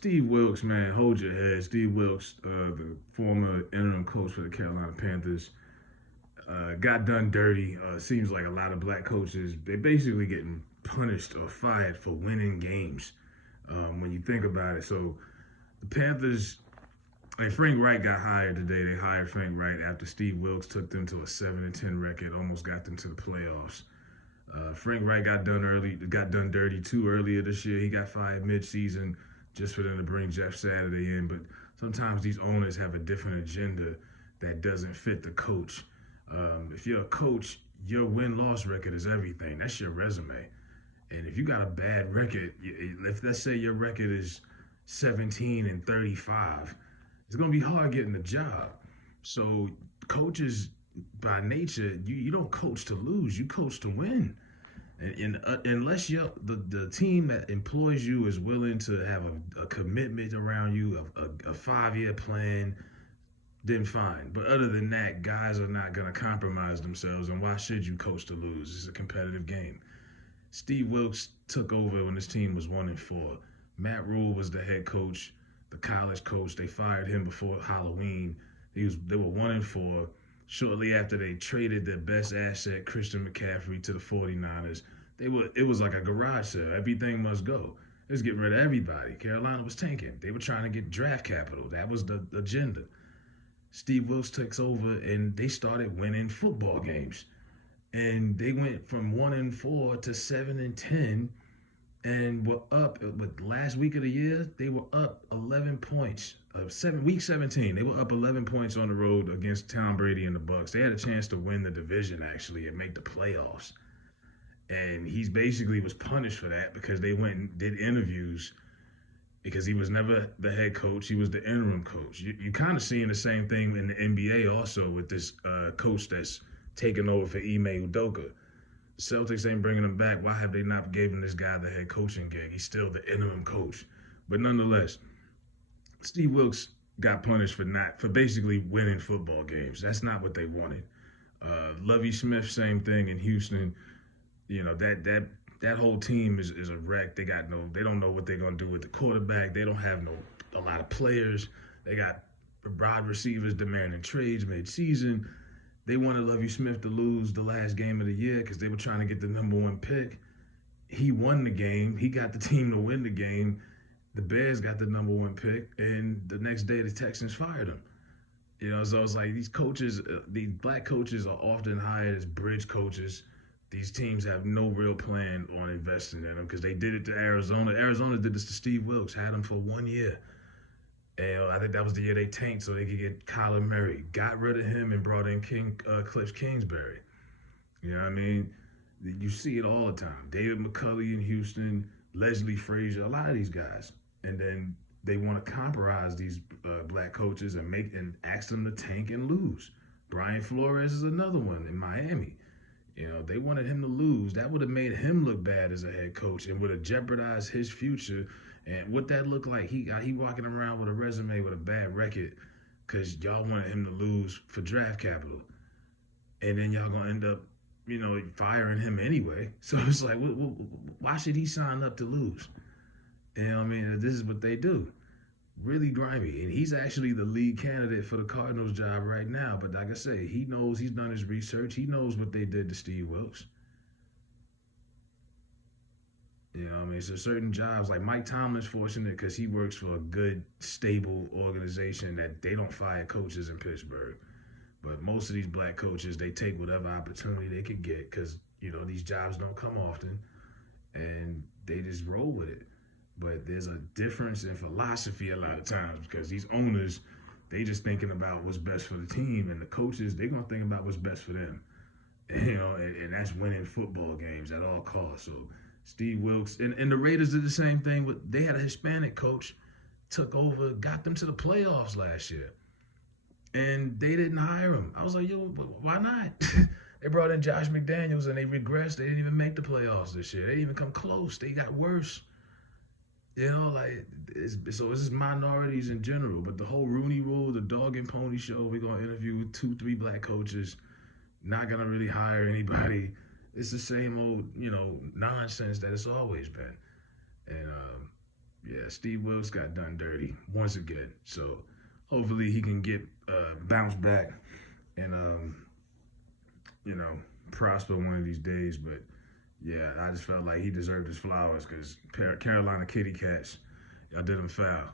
Steve Wilks, man, hold your head. Steve Wilks, the former interim coach for the Carolina Panthers, got done dirty. Seems like a lot of black coaches, they basically getting punished or fired for winning games. When you think about it, so the Panthers, like Frank Reich got hired today. They hired Frank Reich after Steve Wilks took them to a 7-10 record, almost got them to the playoffs. Frank Reich got done dirty too earlier this year. He got fired mid-season just for them to bring Jeff Saturday in. But sometimes these owners have a different agenda that doesn't fit the coach. If you're a coach, your win-loss record is everything. That's your resume. And if you got a bad record, if let's say your record is 17-35, it's gonna be hard getting the job. So coaches, by nature, you don't coach to lose. You coach to win. And unless the team that employs you is willing to have a commitment around you, a 5-year plan, then fine. But other than that, guys are not going to compromise themselves. And why should you coach to lose? It's a competitive game. Steve Wilks took over when this team was 1-4. Matt Rule was the head coach, the college coach. They fired him before Halloween. They were 1-4. Shortly after they traded their best asset, Christian McCaffrey, to the 49ers, it was like a garage sale. Everything must go. They was getting rid of everybody. Carolina was tanking. They were trying to get draft capital. That was the agenda. Steve Wilks takes over and they started winning football games. And they went from 1-4 to 7-10 and were up with last week of the year, they were up 11 points. Week 17, they were up 11 points on the road against Tom Brady and the Bucks. They had a chance to win the division actually and make the playoffs. And he basically was punished for that because they went and did interviews because he was never the head coach. He was the interim coach. You kind of seeing the same thing in the NBA also with this coach that's taking over for Ime Udoka. The Celtics ain't bringing him back. Why have they not given this guy the head coaching gig? He's still the interim coach. But nonetheless, Steve Wilks got punished for basically winning football games. That's not what they wanted. Lovie Smith, same thing in Houston. You know, that whole team is a wreck. They don't know what they're gonna do with the quarterback. They don't have a lot of players. They got wide receivers demanding trades mid-season. They wanted Lovie Smith to lose the last game of the year because they were trying to get the #1 pick. He won the game. He got the team to win the game. The Bears got the #1 pick, and the next day the Texans fired him. You know, so it's like these coaches, these black coaches are often hired as bridge coaches. These teams have no real plan on investing in them because they did it to Arizona. Arizona did this to Steve Wilks, had him for 1 year. And I think that was the year they tanked so they could get Kyler Murray. Got rid of him and brought in Cliff Kingsbury. You know what I mean? You see it all the time. David McCulley in Houston, Leslie Frazier, a lot of these guys. And then they want to compromise these black coaches and ask them to tank and lose. Brian Flores is another one in Miami. You know, they wanted him to lose. That would have made him look bad as a head coach and would have jeopardized his future. And what that looked like, he walking around with a resume with a bad record because y'all wanted him to lose for draft capital. And then y'all going to end up, firing him anyway. So it's like, why should he sign up to lose? You know what I mean? This is what they do. Really grimy. And he's actually the lead candidate for the Cardinals job right now. But like I say, he knows, he's done his research. He knows what they did to Steve Wilks. You know what I mean? So certain jobs, like Mike Tomlin's fortunate because he works for a good, stable organization that they don't fire coaches in Pittsburgh. But most of these black coaches, they take whatever opportunity they can get because, these jobs don't come often. And they just roll with it. But there's a difference in philosophy a lot of times because these owners, they just thinking about what's best for the team, and the coaches, they're gonna think about what's best for them. And that's winning football games at all costs. So Steve Wilks and the Raiders did the same thing. They had a Hispanic coach, took over, got them to the playoffs last year, and they didn't hire him. I was like, yo, why not? They brought in Josh McDaniels and they regressed. They didn't even make the playoffs this year. They didn't even come close. They got worse. It's just minorities in general. But the whole Rooney Rule, the dog and pony show, we're going to interview 2-3 black coaches, not going to really hire anybody. It's the same old, nonsense that it's always been. And Yeah, Steve Wilks got done dirty once again. So hopefully he can get bounce back and you know prosper one of these days. But yeah, I just felt like he deserved his flowers because Carolina Kitty Cats, y'all did him foul.